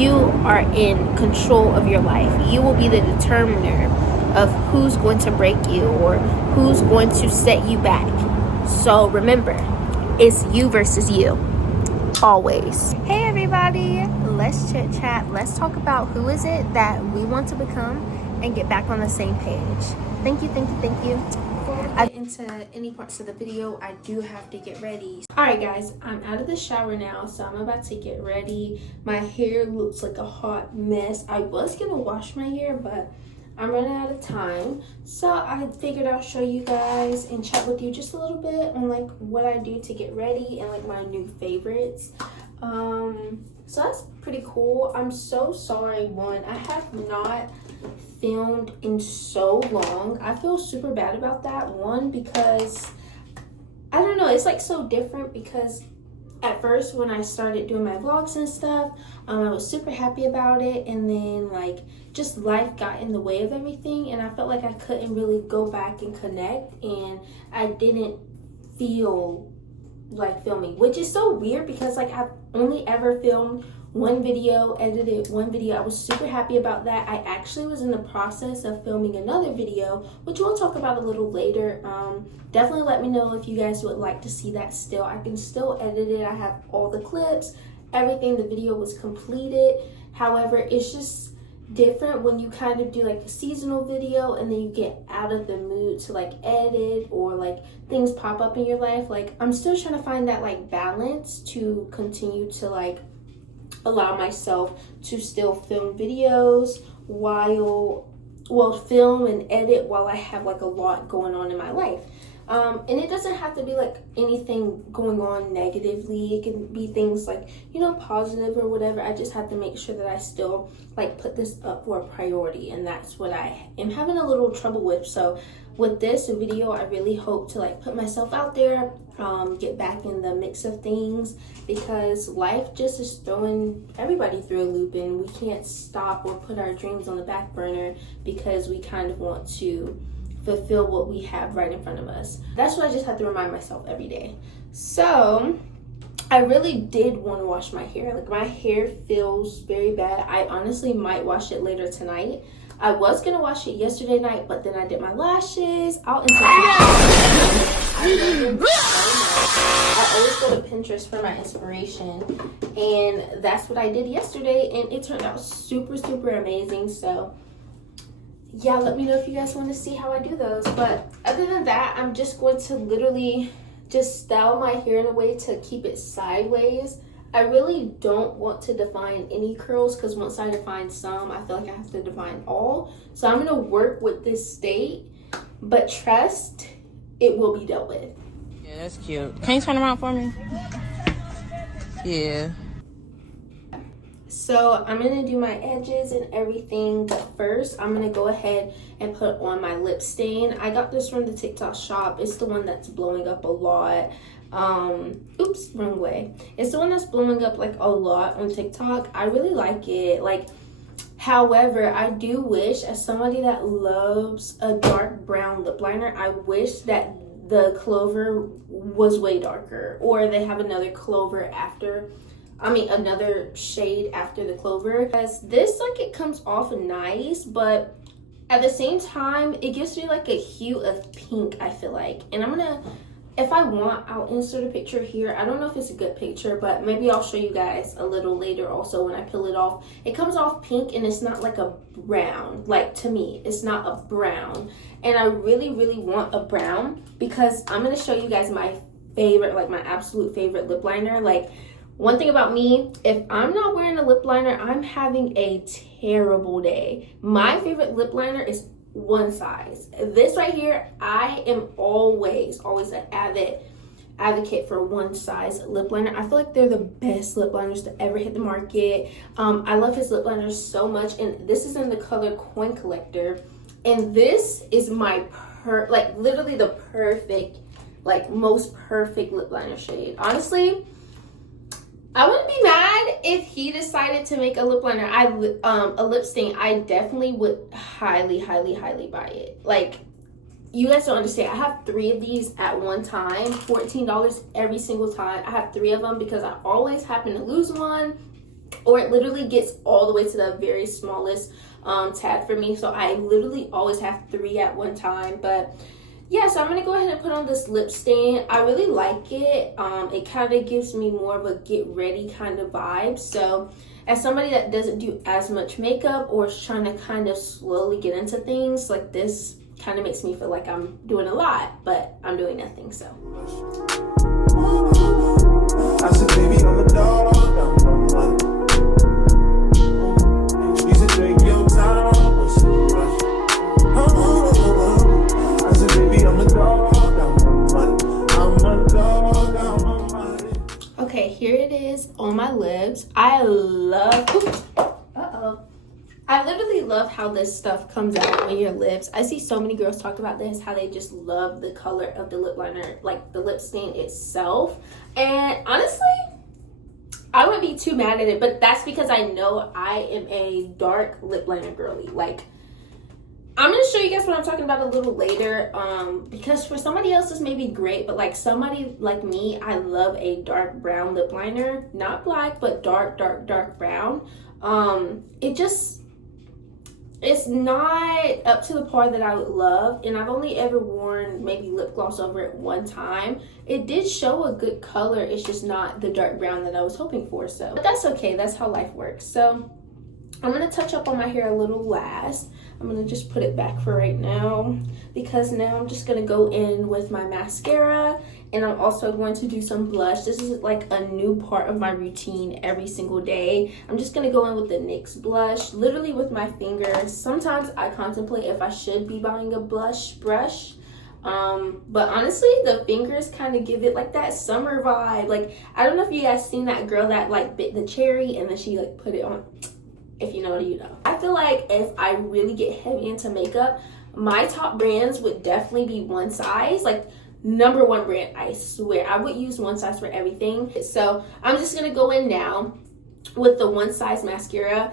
you are in control of your life. You will be the determiner of who's going to break you or who's going to set you back. So remember, it's you versus you, always. Hey everybody, let's chit chat. Let's talk about who is it that we want to become and get back on the same page. Thank you. Before we get into any parts of the video, I do have to get ready. Alright guys, I'm out of the shower now, so I'm about to get ready. My hair looks like a hot mess. I was gonna wash my hair, but I'm running out of time, so I figured I'll show you guys and chat with you just a little bit on like what I do to get ready and like my new favorites. So that's pretty cool. I'm so sorry, I have not filmed in so long. I feel super bad about that. Because I don't know, it's like so different because at first when I started doing my vlogs and stuff, I was super happy about it, and then like just life got in the way of everything, and I felt like I couldn't really go back and connect, and I didn't feel like filming, which is so weird because like I've only ever filmed one video, edited one video. I was super happy about that. I actually was in the process of filming another video, which we'll talk about a little later. Definitely let me know if you guys would like to see that still. I can still edit it. I have all the clips, everything. The video was completed. However, it's just different when you kind of do like a seasonal video and then you get out of the mood to like edit, or like things pop up in your life. Like I'm still trying to find that like balance to continue to like allow myself to still film videos film and edit while I have like a lot going on in my life. And it doesn't have to be like anything going on negatively. It can be things like, you know, positive or whatever. I just have to make sure that I still like put this up for a priority, and that's what I am having a little trouble with. So with this video, I really hope to like put myself out there, get back in the mix of things, because life just is throwing everybody through a loop, and we can't stop or put our dreams on the back burner because we kind of want to fulfill what we have right in front of us. That's what I just have to remind myself every day. So I really did want to wash my hair. Like my hair feels very bad. I honestly might wash it later tonight. I was gonna wash it yesterday night, but then I did my lashes. I'll insert I always go to Pinterest for my inspiration, and that's what I did yesterday, and it turned out super amazing. So yeah, let me know if you guys want to see how I do those. But other than that, I'm just going to literally just style my hair in a way to keep it sideways. I really don't want to define any curls, because once I define some, I feel like I have to define all. So I'm going to work with this state, but trust, it will be dealt with. Yeah, that's cute. Can you turn around for me? Yeah. So I'm going to do my edges and everything, but first I'm going to go ahead and put on my lip stain. I got this from the TikTok shop. It's the one that's blowing up a lot. Oops, wrong way. It's the one that's blowing up like a lot on TikTok. I really like it. Like, however, I do wish, as somebody that loves a dark brown lip liner, I wish that the Clover was way darker, or they have another Clover another shade after the Clover, because this, like, it comes off nice, but at the same time it gives me like a hue of pink, I feel like. And I'm gonna, if I want, I'll insert a picture here. I don't know if it's a good picture, but maybe I'll show you guys a little later also when I peel it off. It comes off pink, and it's not like a brown. Like, to me, it's not a brown, and I really want a brown, because I'm gonna show you guys my favorite, like my absolute favorite lip liner. Like, one thing about me, if I'm not wearing a lip liner, I'm having a terrible day. My favorite lip liner is one size. This right here, I am always an advocate for one size lip liner. I feel like they're the best lip liners to ever hit the market. I love his lip liners so much, and this is in the color Coin Collector, and this is my literally the perfect, like most perfect lip liner shade. Honestly, I wouldn't be mad if he decided to make a lip liner, a lip stain. I definitely would highly buy it. Like, you guys don't understand. I have 3 of these at one time, $14 every single time. I have 3 of them because I always happen to lose one. or it literally gets all the way to the very smallest tab for me. So I literally always have 3 at one time. But yeah, so I'm gonna go ahead and put on this lip stain. I really like it. It kind of gives me more of a get ready kind of vibe. So as somebody that doesn't do as much makeup or is trying to kind of slowly get into things, like this kind of makes me feel like I'm doing a lot, but I'm doing nothing. So I said, baby, I'm a dog. You said, take your time. I said, baby, I'm a dog. I'm a dog. okay, here it is on my lips. I love, oops, I literally love how this stuff comes out on your lips. I see so many girls talk about this, how they just love the color of the lip liner, like the lip stain itself. And honestly, I wouldn't be too mad at it, but that's because I know I am a dark lip liner girly. Like, I'm gonna show you guys what I'm talking about a little later, because for somebody else this may be great, but like somebody like me, I love a dark brown lip liner, not black, but dark brown. It's not up to the par that I would love, and I've only ever worn maybe lip gloss over it one time. It did show a good color, it's just not the dark brown that I was hoping for. So, but that's okay, that's how life works. So I'm gonna touch up on my hair a little last. I'm gonna just put it back for right now, because now I'm just gonna go in with my mascara, and I'm also going to do some blush. This is like a new part of my routine every single day. I'm just gonna go in with the NYX blush, literally with my fingers. Sometimes I contemplate if I should be buying a blush brush, but honestly, the fingers kind of give it like that summer vibe. Like, I don't know if you guys seen that girl that like bit the cherry and then she like put it on. If you know, you know. I feel like if I really get heavy into makeup, my top brands would definitely be One Size. Like, #1 brand, I swear. I would use One Size for everything. So I'm just gonna go in now with the One Size mascara.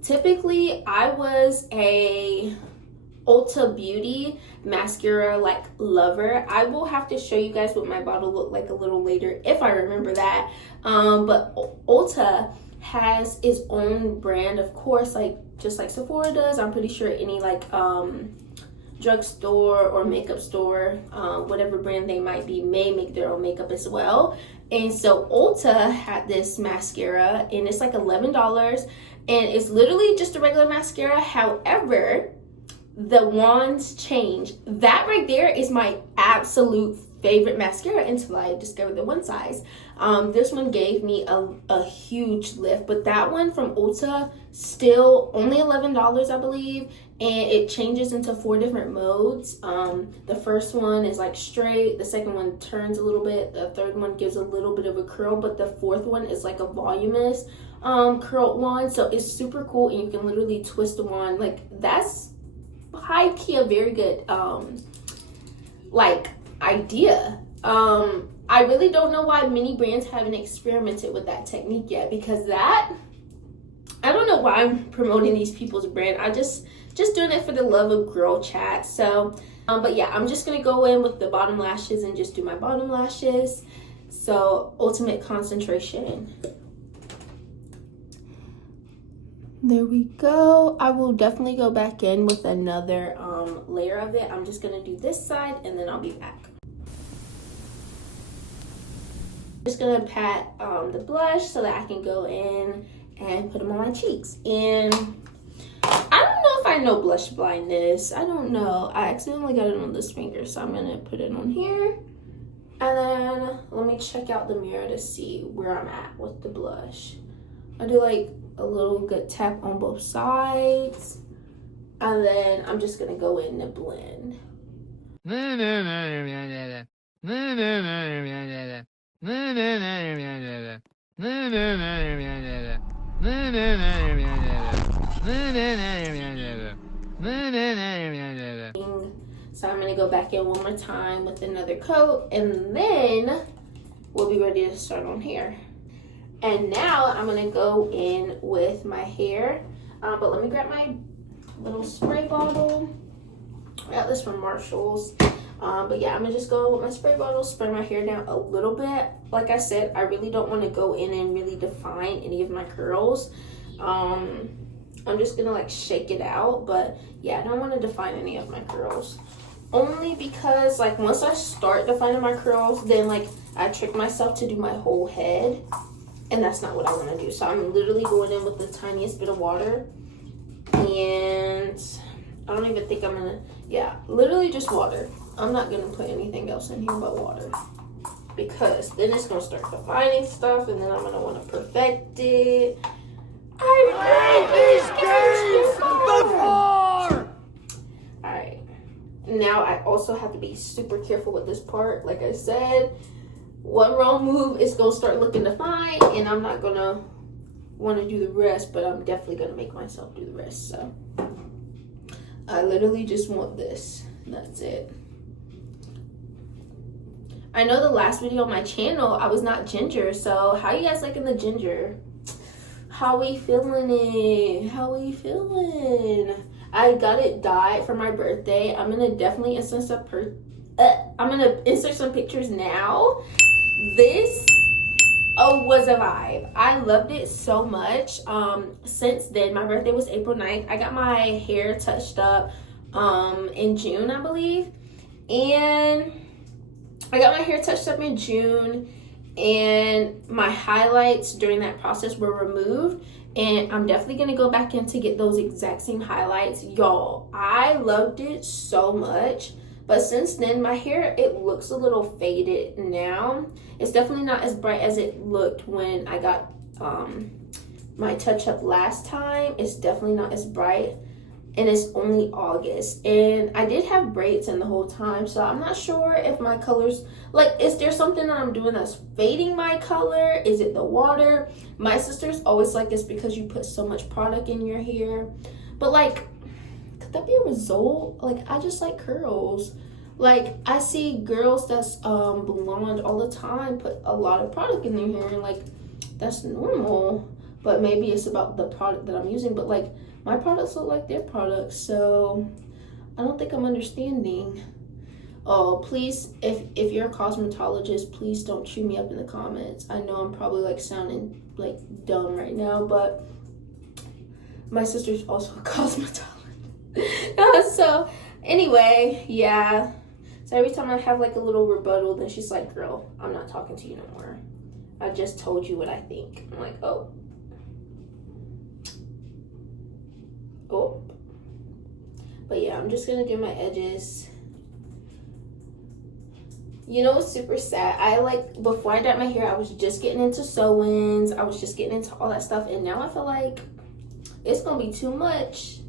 Typically I was a Ulta Beauty mascara like lover. I will have to show you guys what my bottle looked like a little later if I remember that. But Ulta has its own brand, of course, like just like Sephora does. I'm pretty sure any like drugstore or makeup store, whatever brand they might be, may make their own makeup as well. And so Ulta had this mascara, and it's like $11, and it's literally just a regular mascara. However, the wands change. That right there is my absolute favorite mascara until I discovered the One Size. This one gave me a huge lift, but that one from Ulta, still only $11, I believe, and it changes into 4 different modes. The first one is like straight, the second one turns a little bit, the third one gives a little bit of a curl, but the fourth one is like a voluminous curled wand. So it's super cool, and you can literally twist the wand. Like, that's high key a very good like idea. I really don't know why many brands haven't experimented with that technique yet, because that, I don't know why I'm promoting these people's brand. I just doing it for the love of girl chat. So but yeah, I'm just gonna go in with the bottom lashes and just do my bottom lashes. So ultimate concentration. There we go. I will definitely go back in with another layer of it. I'm just gonna do this side and then I'll be back. Just gonna pat the blush so that I can go in and put them on my cheeks. And I don't know if I know blush blindness. I don't know. I accidentally got it on this finger, so I'm gonna put it on here. And then let me check out the mirror to see where I'm at with the blush. I do like a little good tap on both sides, and then I'm just gonna go in and blend. So I'm gonna go back in one more time with another coat, and then we'll be ready to start on hair. And now I'm gonna go in with my hair, but let me grab my little spray bottle. I got this from Marshall's. But yeah, I'm gonna just go with my spray bottle, spray my hair down a little bit. Like I said, I really don't want to go in and really define any of my curls. I'm just gonna like shake it out, but yeah, I don't want to define any of my curls. Only because like once I start defining my curls, then like I trick myself to do my whole head, and that's not what I want to do. So I'm literally going in with the tiniest bit of water, and I don't even think I'm gonna, yeah, literally just water. I'm not gonna put anything else in here but water, because then it's gonna start defining stuff, and then I'm gonna want to perfect it. I hate this game before. Alright, now I also have to be super careful with this part. Like I said, one wrong move is gonna start looking defined, and I'm not gonna want to do the rest, but I'm definitely gonna make myself do the rest. So I literally just want this. That's it. I know the last video on my channel, I was not ginger, so how you guys liking the ginger? How we feeling it? How we feeling? I got it dyed for my birthday. I'm gonna definitely insert some pictures now. This was a vibe. I loved it so much. Since then, my birthday was April 9th. I got my hair touched up in June, I believe. And I got my hair touched up in June, and my highlights during that process were removed, and I'm definitely gonna go back in to get those exact same highlights. Y'all, I loved it so much, but since then my hair, it looks a little faded now. It's definitely not as bright as it looked when I got my touch up last time. It's definitely not as bright, and it's only August, and I did have braids in the whole time, so I'm not sure if my colors, like, is there something that I'm doing that's fading my color? Is it the water? My sister's always like, it's because you put so much product in your hair. But like, could that be a result? Like, I just like curls. Like, I see girls that's blonde all the time put a lot of product in their hair, and like, that's normal. But maybe it's about the product that I'm using. But like, my products look like their products, so I don't think I'm understanding. Oh, please, if you're a cosmetologist, please don't chew me up in the comments. I know I'm probably like sounding like dumb right now, but my sister's also a cosmetologist. So anyway, yeah. So every time I have like a little rebuttal, then she's like, girl, I'm not talking to you no more. I just told you what I think. I'm like, oh. But yeah, I'm just gonna do my edges. You know what's super sad? I like, before I dyed my hair, I was just getting into sew-ins. I was just getting into all that stuff, and now I feel like it's gonna be too much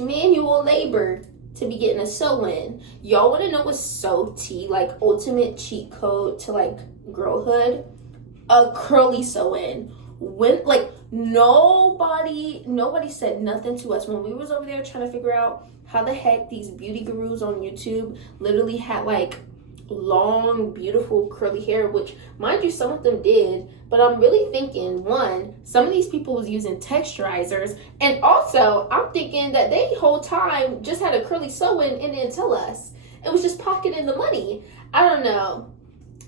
manual labor to be getting a sew-in. Y'all want to know what's so tea, like ultimate cheat code to like girlhood? A curly sew-in. When like nobody said nothing to us when we was over there trying to figure out how the heck these beauty gurus on YouTube literally had like long, beautiful curly hair, which mind you, some of them did, but I'm really thinking, one, some of these people was using texturizers, and also I'm thinking that they whole time just had a curly sew-in and didn't tell us. It was just pocketing the money. I don't know.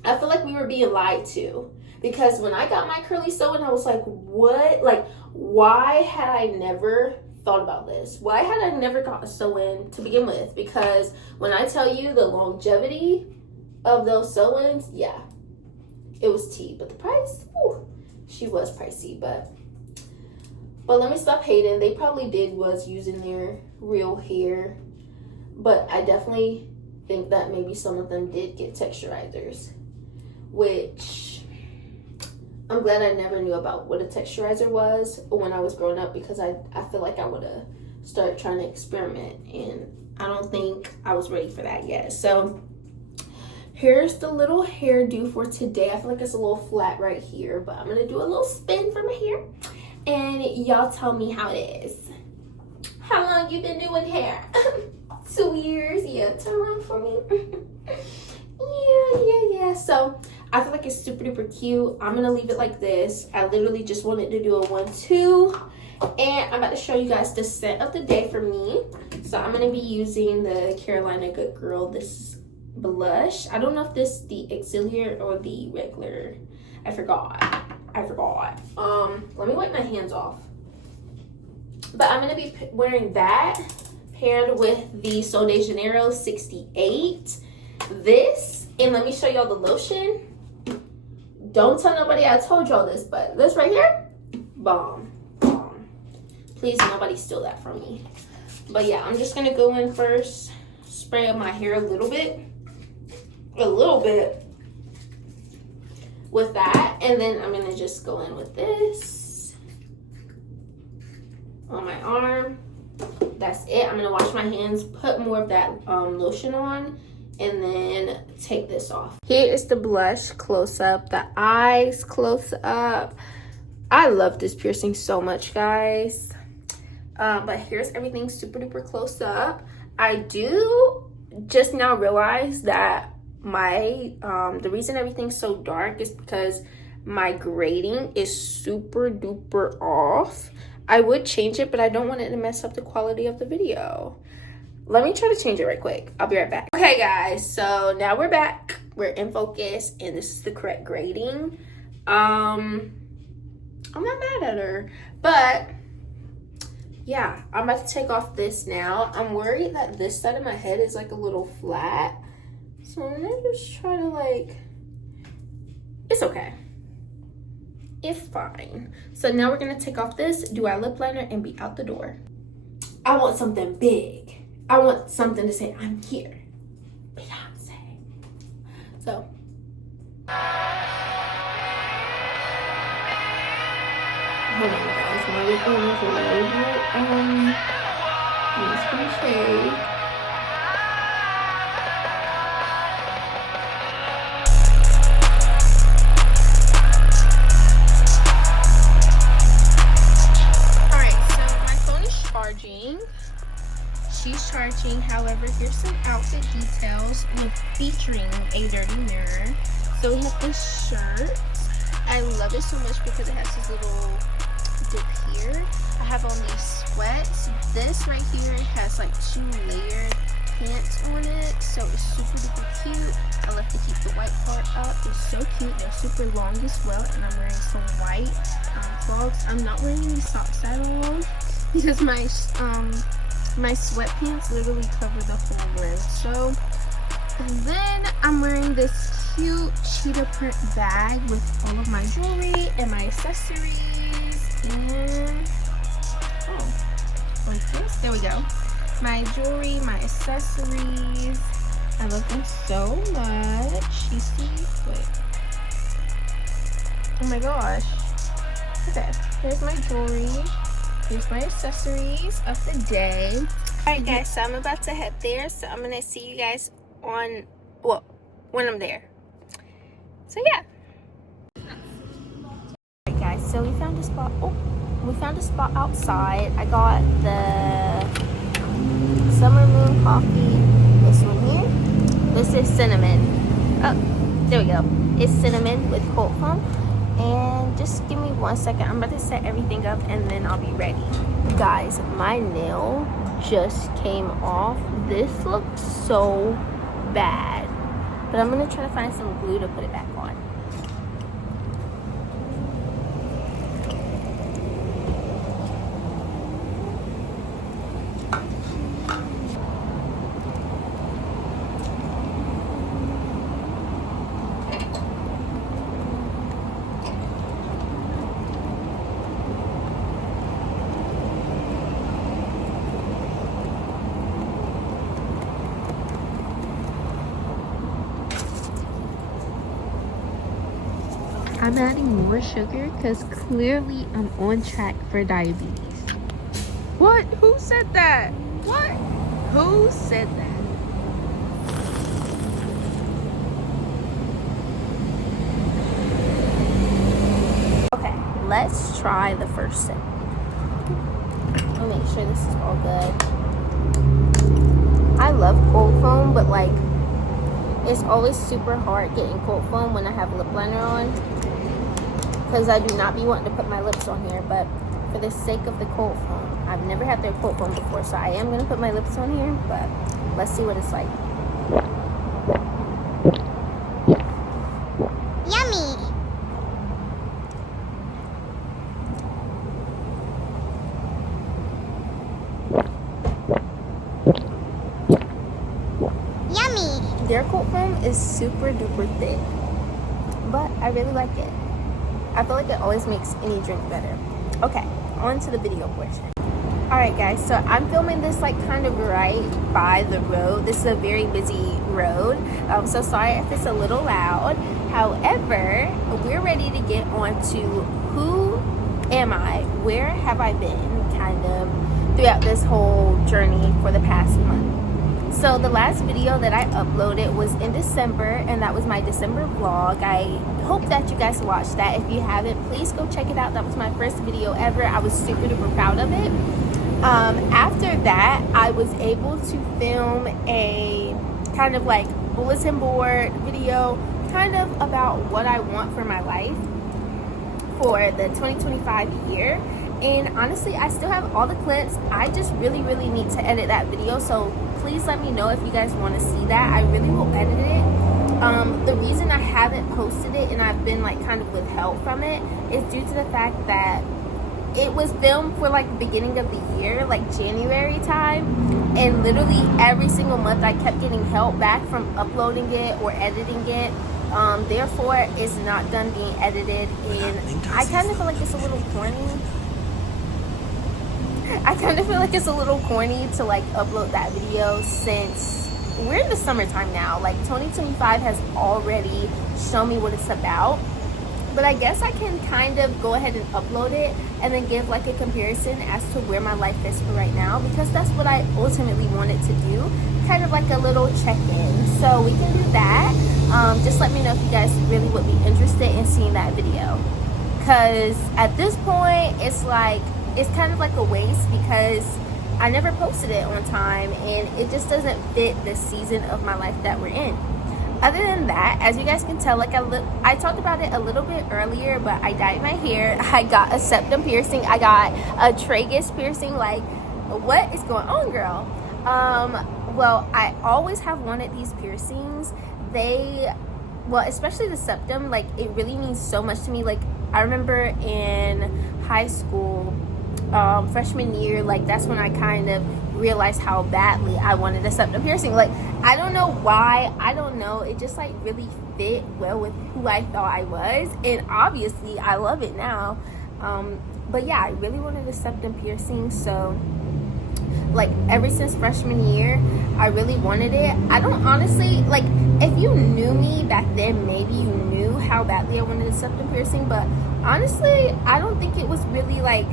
I feel like we were being lied to. Because when I got my curly sew-in, I was like, what? Like, why had I never thought about this? Why had I never got a sew-in to begin with? Because when I tell you the longevity of those sew-ins, yeah, it was tea. But the price, whew, she was pricey. But let me stop hating. They probably was using their real hair. But I definitely think that maybe some of them did get texturizers, which I'm glad I never knew about what a texturizer was when I was growing up, because I feel like I would have started trying to experiment, and I don't think I was ready for that yet. So here's the little hairdo for today. I feel like it's a little flat right here, but I'm gonna do a little spin for my hair, and y'all tell me how it is. How long you been doing hair? 2 years? Yeah, turn around for me. Yeah. So I feel like it's super duper cute. I'm gonna leave it like this. I literally just wanted to do a 1-2, and I'm about to show you guys the scent of the day for me. So I'm gonna be using the Carolina Good Girl. This blush. I don't know if this is the �々or the regular. I forgot. Let me wipe my hands off. But I'm gonna be wearing that paired with the Sol de Janeiro 68. This, and let me show y'all the lotion. Don't tell nobody I told y'all this, but this right here, bomb. Please nobody steal that from me. But yeah, I'm just gonna go in first, spray up my hair a little bit with that, and then I'm gonna just go in with this on my arm. That's it. I'm gonna wash my hands, put more of that lotion on, and then take this off. Here is the blush close up, the eyes close up. I love this piercing so much, guys. But here's everything super duper close up. I do just now realize that the reason everything's so dark is because my grading is super duper off. I would change it, but I don't want it to mess up the quality of the video. Let me try to change it right quick. I'll be right back. Okay, guys, so now we're back. We're in focus, and this is the correct grading. I'm not mad at her, but yeah, I'm about to take off this now. I'm worried that this side of my head is like a little flat. So I'm gonna just try to it's okay. It's fine. So now we're gonna take off this, do our lip liner, and be out the door. I want something big. I want something to say, I'm here. Beyonce. So. Hold on, guys. My lip liner is a little bit, I'm just gonna shade. She's charging. However, here's some outfit details featuring a dirty mirror. So we have this shirt. I love it so much because it has this little dip here. I have on these sweats. This right here has like 2 layered pants on it, so it's super duper cute. I love to keep the white part up. It's so cute. They're super long as well, and I'm wearing some white clogs. I'm not wearing any socks at all because my sweatpants literally cover the whole leg. So, and then I'm wearing this cute cheetah print bag with all of my jewelry and my accessories, and like this. There we go. My jewelry, my accessories. I love them so much. You see? Wait. Oh my gosh. Okay. Here's my jewelry. Here's my accessories of the day. Alright guys, so I'm about to head there. So I'm going to see you guys when I'm there. So yeah. Alright guys, so we found a spot. We found a spot outside. I got the Summer Moon coffee. This one here. This is cinnamon. Oh, there we go. It's cinnamon with cold foam. And just give me 1 second. I'm about to set everything up and then I'll be ready. Guys, my nail just came off. This looks so bad. But I'm going to try to find some glue to put it back on. I'm adding more sugar because clearly I'm on track for diabetes. What? Who said that? What? Who said that? Okay, let's try the first sip. I'll make sure this is all good. I love cold foam, but like, it's always super hard getting cold foam when I have lip liner on, because I do not be wanting to put my lips on here. But for the sake of the cold foam, I've never had their cold foam before, so I am going to put my lips on here, but let's see what it's like. Cerakote foam is super duper thick, but I really like it. I feel like it always makes any drink better. Okay, on to the video portion. Alright guys, so I'm filming this like kind of right by the road. This is a very busy road, so sorry if it's a little loud. However, we're ready to get on to who am I, where have I been, kind of throughout this whole journey for the past month. So the last video that I uploaded was in December, and that was my December vlog. I hope that you guys watched that. If you haven't, please go check it out. That was my first video ever. I was super duper proud of it. After that, I was able to film a kind of like bulletin board video, kind of about what I want for my life for the 2025 year. And honestly, I still have all the clips. I just really need to edit that video, so please let me know if you guys want to see that. I really will edit it. The reason I haven't posted it and I've been like kind of withheld from it is due to the fact that it was filmed for like the beginning of the year, like January time, and literally every single month I kept getting held back from uploading it or editing it. Therefore it's not done being edited, and I kind of feel like it's a little corny. I kind of feel like it's a little corny to like upload that video since we're in the summertime now. Like 2025 has already shown me what it's about. But I guess I can kind of go ahead and upload it and then give like a comparison as to where my life is for right now, because that's what I ultimately wanted to do, kind of like a little check-in. So we can do that. Just let me know if you guys really would be interested in seeing that video, because at this point it's like it's kind of like a waste because I never posted it on time and it just doesn't fit the season of my life that we're in. Other than that, as you guys can tell, like I talked about it a little bit earlier, but I dyed my hair. I got a septum piercing. I got a tragus piercing. Like, what is going on, girl? Well, I always have wanted these piercings. Well, especially the septum, like it really means so much to me. Like I remember in high school, freshman year, like that's when I kind of realized how badly I wanted a septum piercing. Like I don't know why, I don't know, it just like really fit well with who I thought I was, and obviously I love it now. But yeah, I really wanted a septum piercing, so like ever since freshman year I really wanted it. I don't honestly, like if you knew me back then, maybe you knew how badly I wanted a septum piercing, but honestly I don't think it was really like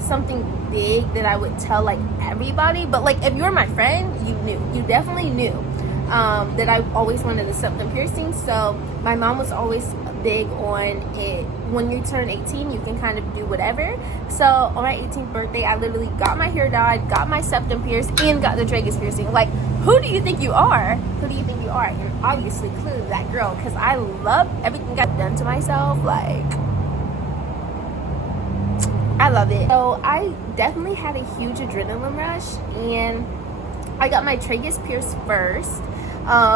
something big that I would tell like everybody. But like if you were my friend, you definitely knew that I always wanted a septum piercing. So my mom was always big on it. When you turn 18, you can kind of do whatever. So on my 18th birthday, I literally got my hair dyed, got my septum pierced, and got the tragus piercing. Like, who do you think you are? Who do you think you are? You're obviously clearly that girl, because I love everything I've done to myself. Like, I love it. So I definitely had a huge adrenaline rush, and I got my tragus pierced first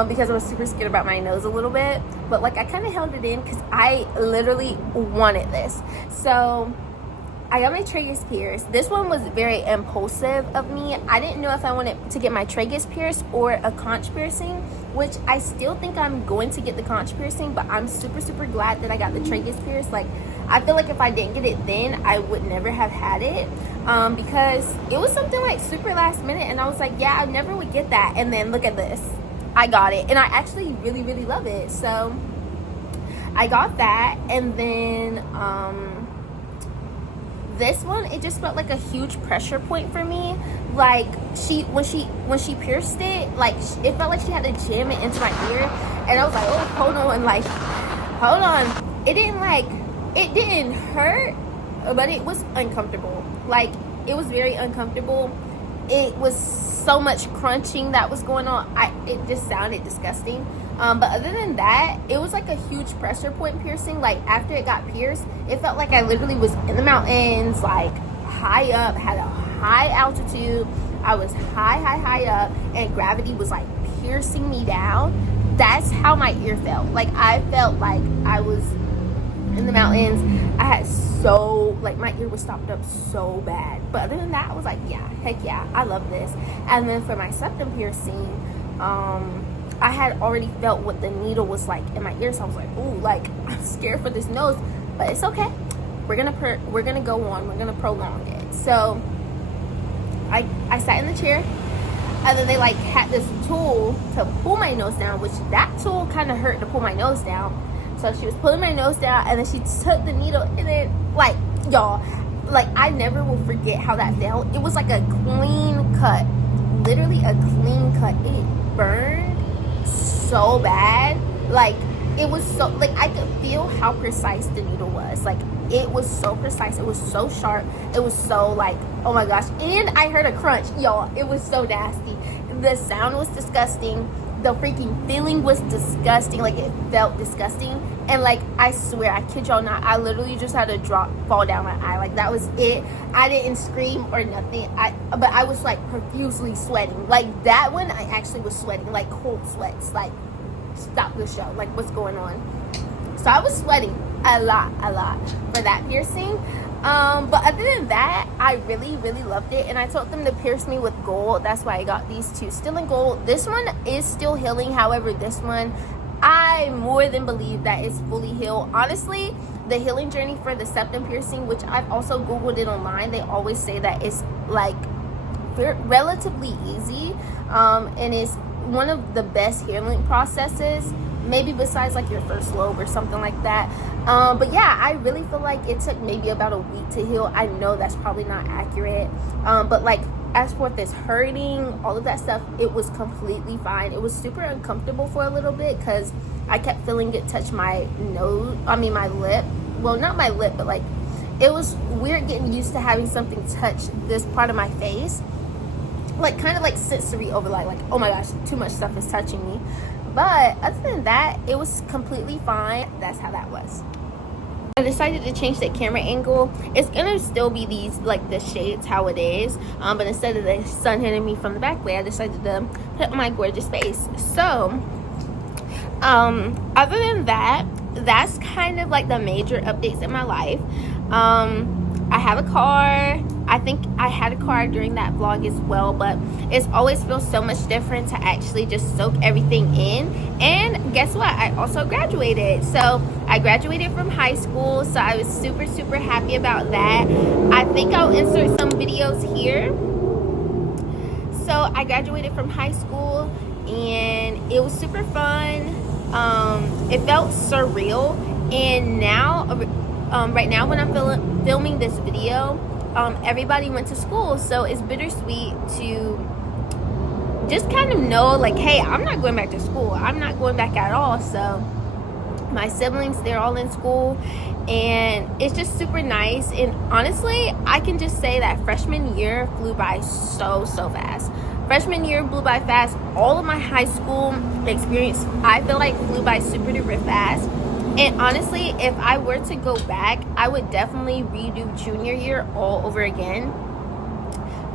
because I was super scared about my nose a little bit, but like I kind of held it in because I literally wanted this. So I got my tragus pierced. This one was very impulsive of me. I didn't know if I wanted to get my tragus pierced or a conch piercing, which I still think I'm going to get the conch piercing, but I'm super glad that I got the tragus pierced. Like, I feel like if I didn't get it then, I would never have had it, because it was something like super last minute, and I was like, yeah, I never would get that. And then look at this, I got it, and I actually really love it. So I got that, and then this one, it just felt like a huge pressure point for me. Like when she pierced it, like it felt like she had to jam it into my ear, and I was like, oh, hold on. It didn't hurt, but it was uncomfortable. Like, it was very uncomfortable. It was so much crunching that was going on. It just sounded disgusting. But other than that, it was like a huge pressure point piercing. Like, after it got pierced, it felt like I literally was in the mountains, like high up, had a high altitude. I was high up, and gravity was like piercing me down. That's how my ear felt. Like, I felt like I was in the mountains. I had my ear was stopped up so bad. But other than that, I was like, yeah, heck yeah, I love this. And then for my septum piercing, I I had already felt what the needle was like in my ear, so I was like, ooh, like I'm scared for this nose, but it's okay. We're gonna go on. We're gonna prolong it. So I sat in the chair, and then they like had this tool to pull my nose down, which that tool kind of hurt to pull my nose down. So she was pulling my nose down, and then she took the needle, and then like, y'all, like I never will forget how that felt. It was like a clean cut, literally a clean cut. It burned so bad, like it was so, like I could feel how precise the needle was. Like it was so precise, it was so sharp, it was so like, oh my gosh. And I heard a crunch, y'all. It was so nasty. The sound was disgusting, the freaking feeling was disgusting. Like it felt disgusting, and like I swear, I kid y'all not, I literally just had a drop fall down my eye. Like that was it. I didn't scream or nothing, but I was like profusely sweating. Like that one, I actually was sweating, like cold sweats, like stop the show, like what's going on. So I was sweating a lot for that piercing. But other than that, I really loved it, and I told them to pierce me with gold. That's why I got these two, still in gold. This one is still healing. However, this one, I more than believe that it's fully healed. Honestly, the healing journey for the septum piercing, which I've also googled it online, they always say that it's like relatively easy, and it's one of the best healing processes, maybe besides like your first lobe or something like that. But yeah, I really feel like it took maybe about a week to heal. I know that's probably not accurate, but like as for this hurting, all of that stuff, it was completely fine. It was super uncomfortable for a little bit because I kept feeling it touch my nose, my lip. Well, not my lip, but like it was weird getting used to having something touch this part of my face, like kind of like sensory overload, like oh my gosh, too much stuff is touching me. But other than that, it was completely fine. That's how that was. I decided to change the camera angle. It's gonna still be these, like the shades how it is, but instead of the sun hitting me from the back way, I decided to put my gorgeous face. So other than that, that's kind of like the major updates in my life. I have a car. I think I had a car during that vlog as well, but it always feels so much different to actually just soak everything in. And guess what? I also graduated. So I graduated from high school, so I was super happy about that. I think I'll insert some videos here. So I graduated from high school, and it was super fun. It felt surreal, and now right now when I'm filming this video, everybody went to school, so it's bittersweet to just kind of know like, hey, I'm not going back to school. I'm not going back at all. So my siblings, they're all in school, and it's just super nice. And honestly, I can just say that freshman year flew by so fast. Freshman year blew by fast. All of my high school experience, I feel like, flew by super duper fast. And honestly, if I were to go back, I would definitely redo junior year all over again.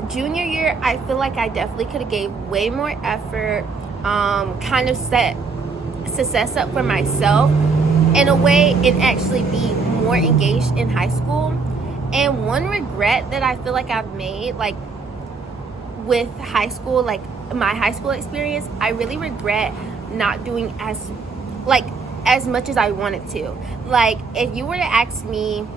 Junior year, I feel like I definitely could have gave way more effort, kind of set success up for myself in a way, and actually be more engaged in high school. And one regret that I feel like I've made, like with high school, like my high school experience, I really regret not doing as much as I wanted to. Like if you were to ask me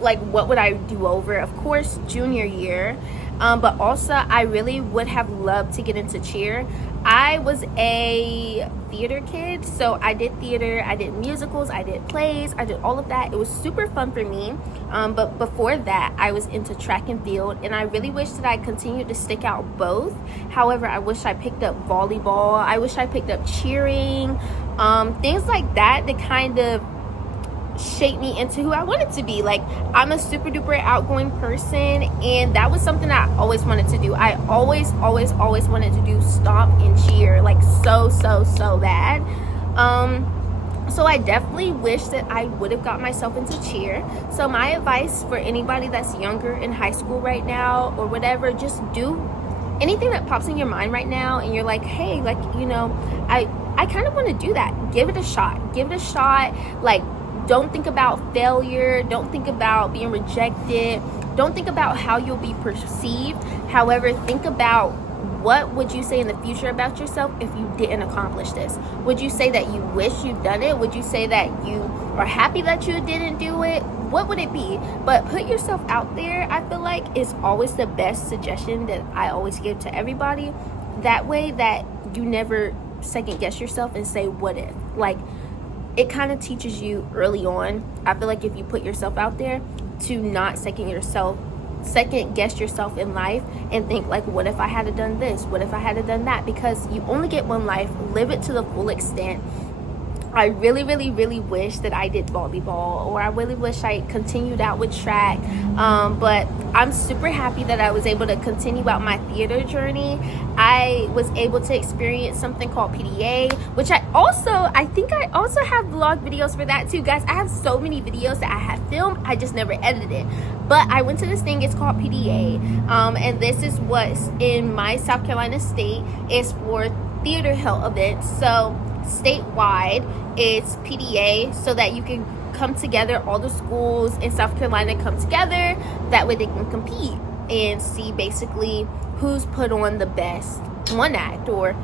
like what would I do over, of course junior year, but also I really would have loved to get into cheer. I was a theater kid, so I did theater, I did musicals, I did plays, I did all of that. It was super fun for me. But before that, I was into track and field, and I really wish that I continued to stick out both. However, I wish I picked up volleyball, I wish I picked up cheering, things like that kind of shape me into who I wanted to be. Like I'm a super duper outgoing person, and that was something I always wanted to do. I always wanted to do stomp and cheer, like so bad. So I definitely wish that I would have got myself into cheer. So my advice for anybody that's younger in high school right now or whatever, just do anything that pops in your mind right now, and you're like, hey, like, you know, I kind of want to do that. Give it a shot. Like, don't think about failure. Don't think about being rejected. Don't think about how you'll be perceived. However, think about what would you say in the future about yourself if you didn't accomplish this? Would you say that you wish you'd done it? Would you say that you are happy that you didn't do it? What would it be? But put yourself out there, I feel like, is always the best suggestion that I always give to everybody. That way that you never second guess yourself and say, what if? Like, it kind of teaches you early on, I feel like, if you put yourself out there, to not second guess yourself in life and think like, what if I had done this? What if I had done that? Because you only get one life. Live it to the full extent. I really, really, really wish that I did volleyball, or I really wish I continued out with track. But I'm super happy that I was able to continue out my theater journey. I was able to experience something called PDA, which I think I also have vlog videos for that too, guys. I have so many videos that I have filmed, I just never edited. But I went to this thing, it's called PDA, and this is what's in my South Carolina state. It's for theater health events. So statewide, it's PDA, so that you can come together, all the schools in South Carolina come together, that way they can compete and see basically who's put on the best one act, or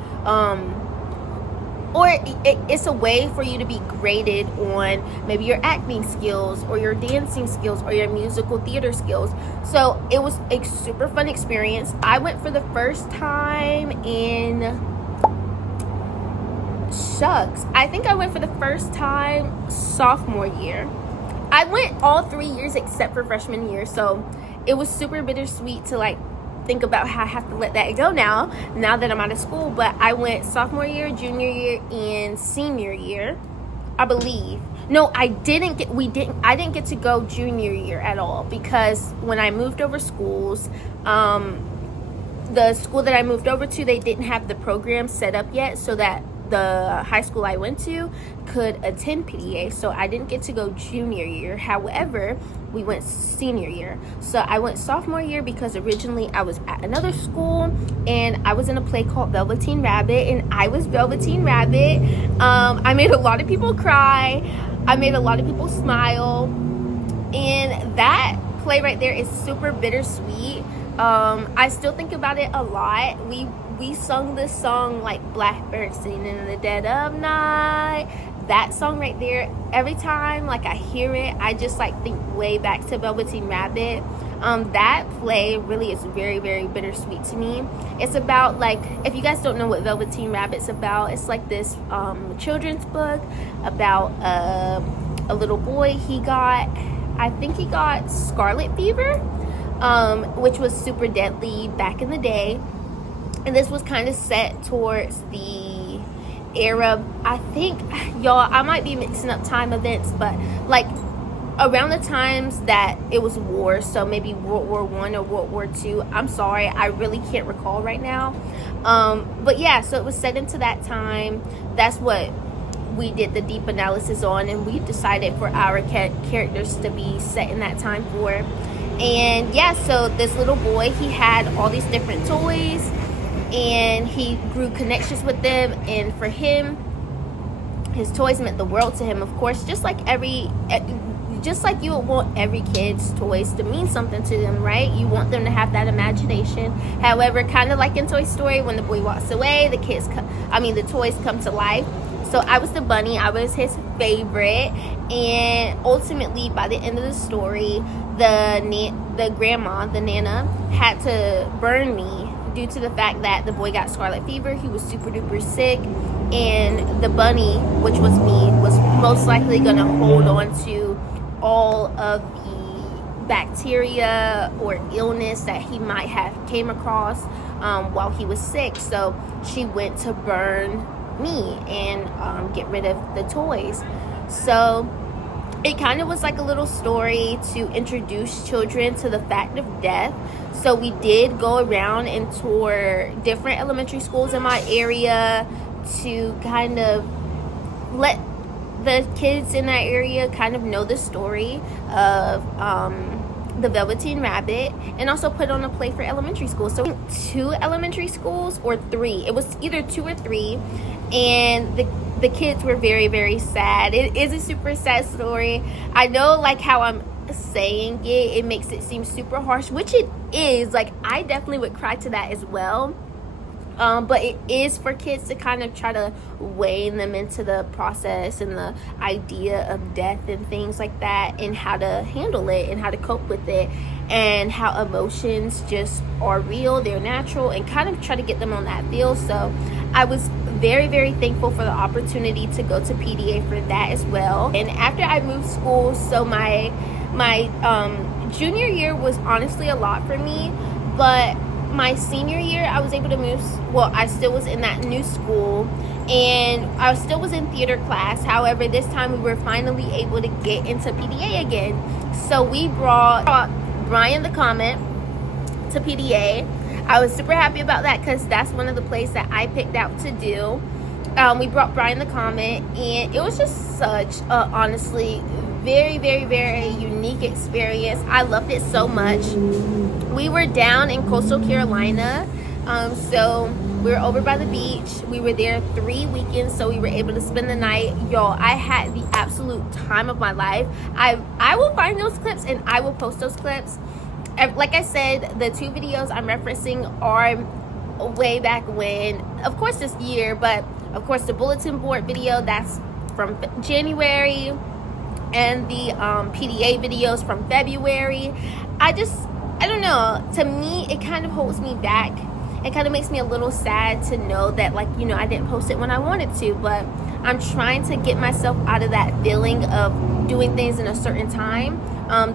it's a way for you to be graded on maybe your acting skills or your dancing skills or your musical theater skills. So it was a super fun experience. I went for the first time I think I went for the first time sophomore year. I went all 3 years except for freshman year, so it was super bittersweet to like think about how I have to let that go now that I'm out of school. But I went sophomore year, junior year, and senior year, I believe. No, I didn't get to go junior year at all, because when I moved over schools, the school that I moved over to, they didn't have the program set up yet so that the high school I went to could attend PDA, so I didn't get to go junior year. However, we went senior year. So I went sophomore year because originally I was at another school and I was in a play called Velveteen Rabbit, and I was Velveteen Rabbit. I made a lot of people cry. I made a lot of people smile, and that play right there is super bittersweet. I still think about it a lot. We sung this song like Blackbird singing in the dead of night. That song right there, every time like I hear it, I just like think way back to Velveteen Rabbit. That play really is very, very bittersweet to me. It's about, like, if you guys don't know what Velveteen Rabbit's about, it's like this children's book about a little boy. I think he got scarlet fever, which was super deadly back in the day. And this was kind of set towards the era, I think, y'all, I might be mixing up time events, but like around the times that it was war, so maybe World War I or World War II. I'm sorry, I really can't recall right now. But yeah, so it was set into that time. That's what we did the deep analysis on, and we decided for our characters to be set in that time for. And yeah, so this little boy, he had all these different toys, and he grew connections with them, and for him, his toys meant the world to him, of course, just like you would want every kid's toys to mean something to them, right? You want them to have that imagination. However, kind of like in Toy Story, when the boy walks away, the toys come to life. So I was the bunny, I was his favorite, and ultimately by the end of the story, the grandma, the Nana, had to burn me due to the fact that the boy got scarlet fever. He was super duper sick, and the bunny, which was me, was most likely gonna hold on to all of the bacteria or illness that he might have came across while he was sick. So she went to burn me and get rid of the toys. So it kind of was like a little story to introduce children to the fact of death. So we did go around and tour different elementary schools in my area to kind of let the kids in that area kind of know the story of the Velveteen Rabbit, and also put on a play for elementary schools. So 2 elementary schools, or 3. It was either 2 or 3, and the kids were very, very sad. It is a super sad story. I know, like, how I'm saying it makes it seem super harsh, which it is. Like, I definitely would cry to that as well. But it is for kids to kind of try to weigh them into the process and the idea of death and things like that, and how to handle it and how to cope with it, and how emotions just are real, they're natural, and kind of try to get them on that field. So I was very, very thankful for the opportunity to go to PDA for that as well. And after I moved schools, so my junior year was honestly a lot for me, but my senior year I was able to move. Well, I still was in that new school, and I still was in theater class. However, this time we were finally able to get into PDA again. So we brought Brian the Comet to PDA. I was super happy about that because that's one of the plays that I picked out to do. We brought Brian the Comet, and it was just such a, honestly, very, very, very unique experience. I loved it so much. We were down in coastal Carolina, so we were over by the beach. We were there 3 weekends, so we were able to spend the night. Y'all, I had the absolute time of my life. I will find those clips and I will post those clips. Like I said, the 2 videos I'm referencing are way back when, of course this year, but of course the bulletin board video, that's from January, and the PDA videos from February. I don't know, to me it kind of holds me back. It kind of makes me a little sad to know that, like, you know, I didn't post it when I wanted to, but I'm trying to get myself out of that feeling of doing things in a certain time.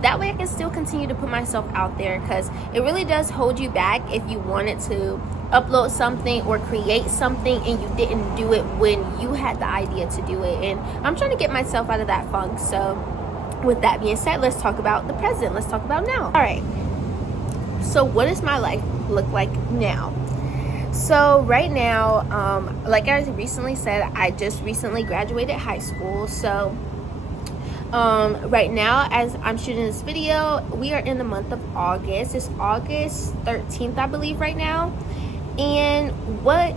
That way I can still continue to put myself out there, because it really does hold you back if you wanted to upload something or create something and you didn't do it when you had the idea to do it. And I'm trying to get myself out of that funk. So with that being said, let's talk about the present. Let's talk about now. All right, so what does my life look like now? So right now, like I recently said, I just recently graduated high school. So right now, as I'm shooting this video, we are in the month of August. It's August 13th, I believe, right now. And what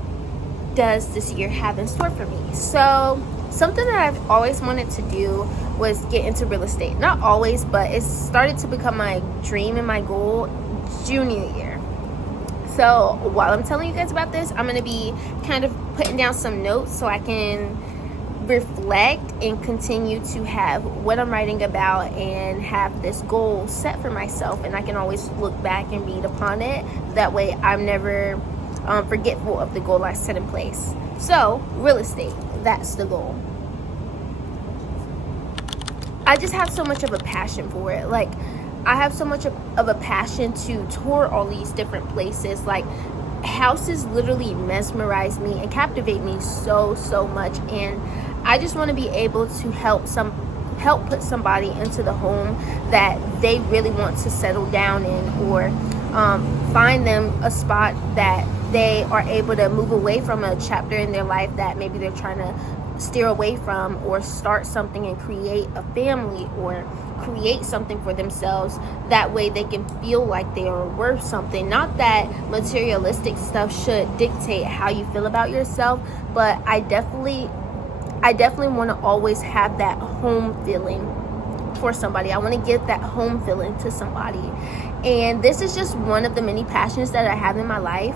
does this year have in store for me? So something that I've always wanted to do was get into real estate. Not always, but it started to become my dream and my goal junior year. So while I'm telling you guys about this, I'm going to be kind of putting down some notes so I can reflect and continue to have what I'm writing about and have this goal set for myself, and I can always look back and read upon it. That way I'm never forgetful of the goal I set in place. So real estate, that's the goal. I just have so much of a passion for it. Like, I have so much of a passion to tour all these different places. Like, houses literally mesmerize me and captivate me so much, and I just want to be able to help put somebody into the home that they really want to settle down in, or find them a spot that they are able to move away from a chapter in their life that maybe they're trying to steer away from, or start something and create a family, or create something for themselves. That way they can feel like they are worth something. Not that materialistic stuff should dictate how you feel about yourself, but I definitely want to always have that home feeling for somebody. I want to give that home feeling to somebody, and this is just one of the many passions that I have in my life.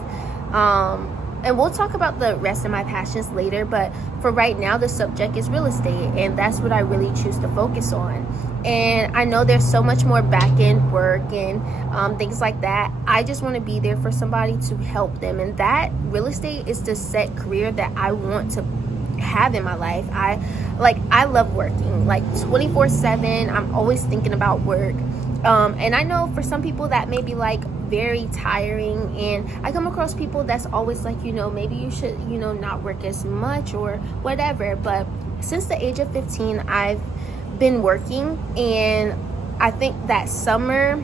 And we'll talk about the rest of my passions later, but for right now, the subject is real estate, and that's what I really choose to focus on. And I know there's so much more back-end work and things like that. I just want to be there for somebody to help them, and that real estate is the set career that I want to have in my life. I love working, like 24/7. I'm always thinking about work. And I know for some people that may be like very tiring, and I come across people that's always like, maybe you should, not work as much or whatever. But since the age of 15, I've been working, and I think that summer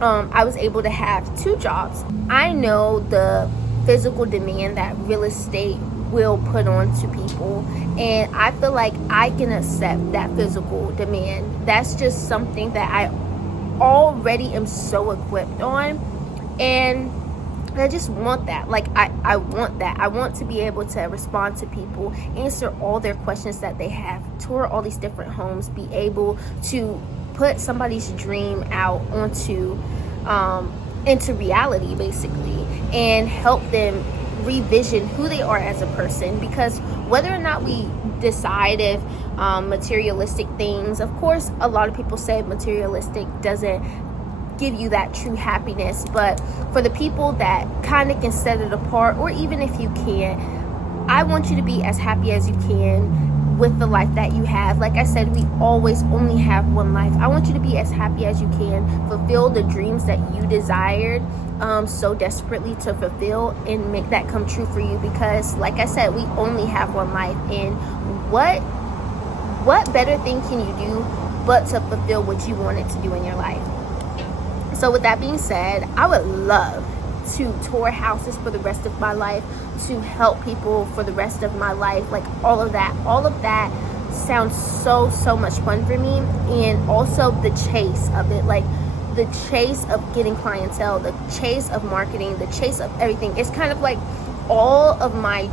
I was able to have 2 jobs. I know the physical demand that real estate will put on to people, and I feel like I can accept that physical demand. That's just something that I already am so equipped on, and I just want that. Like, I want that. I want to be able to respond to people, answer all their questions that they have, tour all these different homes, be able to put somebody's dream out onto into reality, basically, and help them revision who they are as a person, because whether or not we decide if materialistic things, of course a lot of people say materialistic doesn't give you that true happiness, but for the people that kind of can set it apart, or even if you can't, I want you to be as happy as you can with the life that you have. Like I said, we always only have one life. I want you to be as happy as you can, fulfill the dreams that you desired so desperately to fulfill, and make that come true for you, because like I said, we only have one life. And what better thing can you do but to fulfill what you wanted to do in your life? So with that being said, I would love to tour houses for the rest of my life, to help people for the rest of my life. Like all of that sounds so much fun for me. And also the chase of it, like the chase of getting clientele, the chase of marketing, the chase of everything. It's kind of like all of my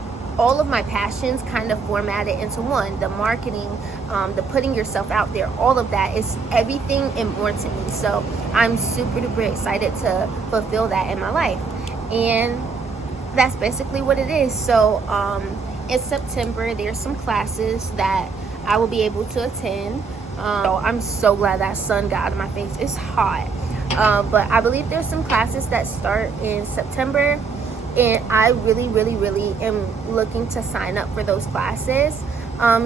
passions kind of formatted into one. The marketing, the putting yourself out there, all of that is everything and more to me. So I'm super duper excited to fulfill that in my life. And that's basically what it is. So in September, there's some classes that I will be able to attend. So I'm so glad that sun got out of my face. It's hot. But I believe there's some classes that start in September, and I really am looking to sign up for those classes.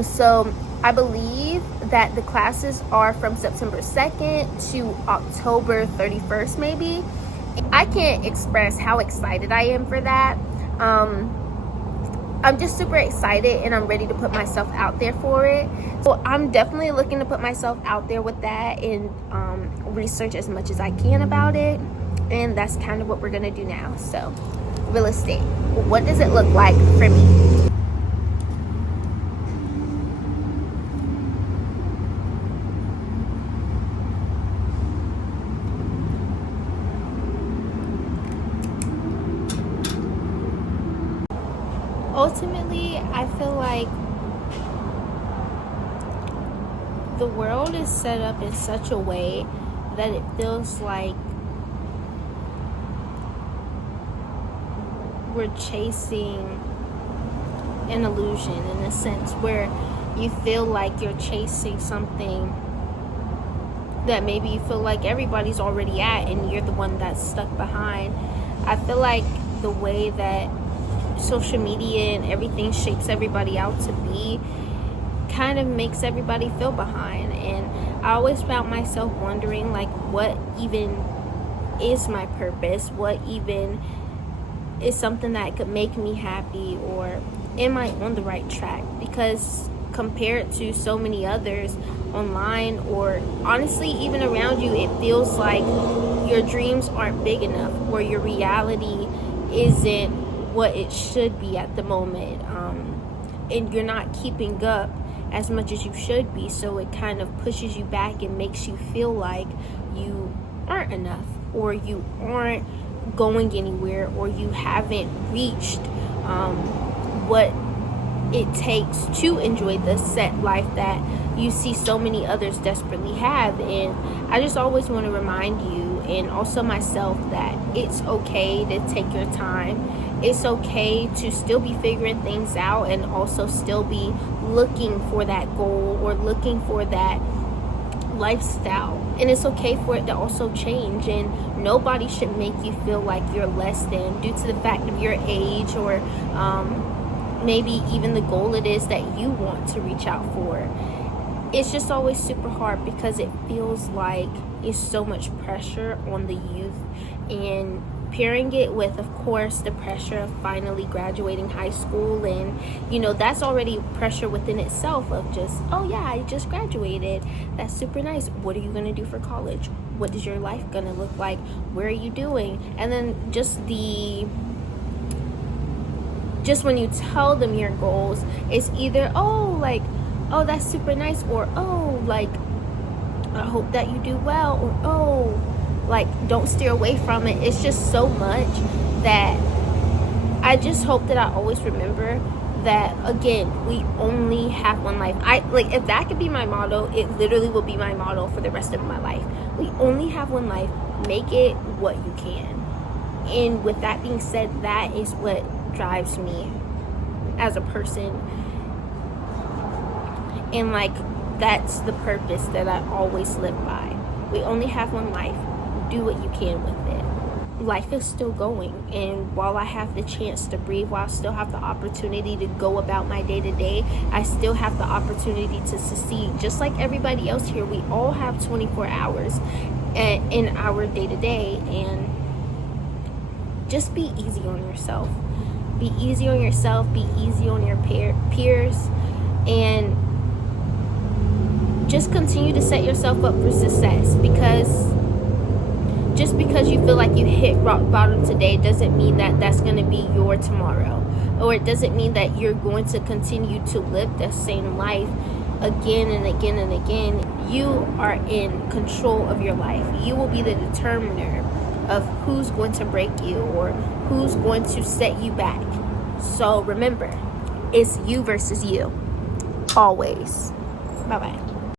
So I believe that the classes are from September 2nd to October 31st maybe. I can't express how excited I am for that. I'm just super excited, and I'm ready to put myself out there for it. So I'm definitely looking to put myself out there with that, and research as much as I can about it. And that's kind of what we're gonna do now. So real estate, what does it look like for me? Ultimately, I feel like the world is set up in such a way that it feels like we're chasing an illusion, in a sense where you feel like you're chasing something that maybe you feel like everybody's already at, and you're the one that's stuck behind. I feel like the way that social media and everything shapes everybody out to be kind of makes everybody feel behind. And I always found myself wondering, like, what even is my purpose? What even is something that could make me happy? Or am I on the right track? Because compared to so many others online, or honestly even around you, it feels like your dreams aren't big enough, or your reality isn't what it should be at the moment, and you're not keeping up as much as you should be. So it kind of pushes you back and makes you feel like you aren't enough, or you aren't going anywhere, or you haven't reached what it takes to enjoy the set life that you see so many others desperately have. And I just always want to remind you, and also myself, that it's okay to take your time. It's okay to still be figuring things out, and also still be looking for that goal, or looking for that lifestyle. And it's okay for it to also change, and nobody should make you feel like you're less than due to the fact of your age, or maybe even the goal it is that you want to reach out for. It's just always super hard, because it feels like it's so much pressure on the youth, and pairing it with, of course, the pressure of finally graduating high school. And that's already pressure within itself, of just, oh yeah, I just graduated, that's super nice. What are you gonna do for college? What is your life gonna look like? Where are you doing? And then just when you tell them your goals, it's either, oh, that's super nice, or oh, like, I hope that you do well, or oh, like, don't steer away from it. It's just so much that I just hope that I always remember that, again, we only have one life. If that could be my motto, it literally will be my motto for the rest of my life. We only have one life. Make it what you can. And with that being said, that is what drives me as a person. And like, that's the purpose that I always live by. We only have one life. Do what you can with it. Life is still going, and while I have the chance to breathe, while I still have the opportunity to go about my day-to-day, I still have the opportunity to succeed. Just like everybody else here, we all have 24 hours in our day-to-day, and just be easy on yourself. Be easy on yourself, be easy on your peers, and just continue to set yourself up for success, because just because you feel like you hit rock bottom today doesn't mean that that's going to be your tomorrow, or it doesn't mean that you're going to continue to live the same life again and again and again. You are in control of your life. You will be the determiner of who's going to break you or who's going to set you back. So remember, it's you versus you, always. Bye-bye.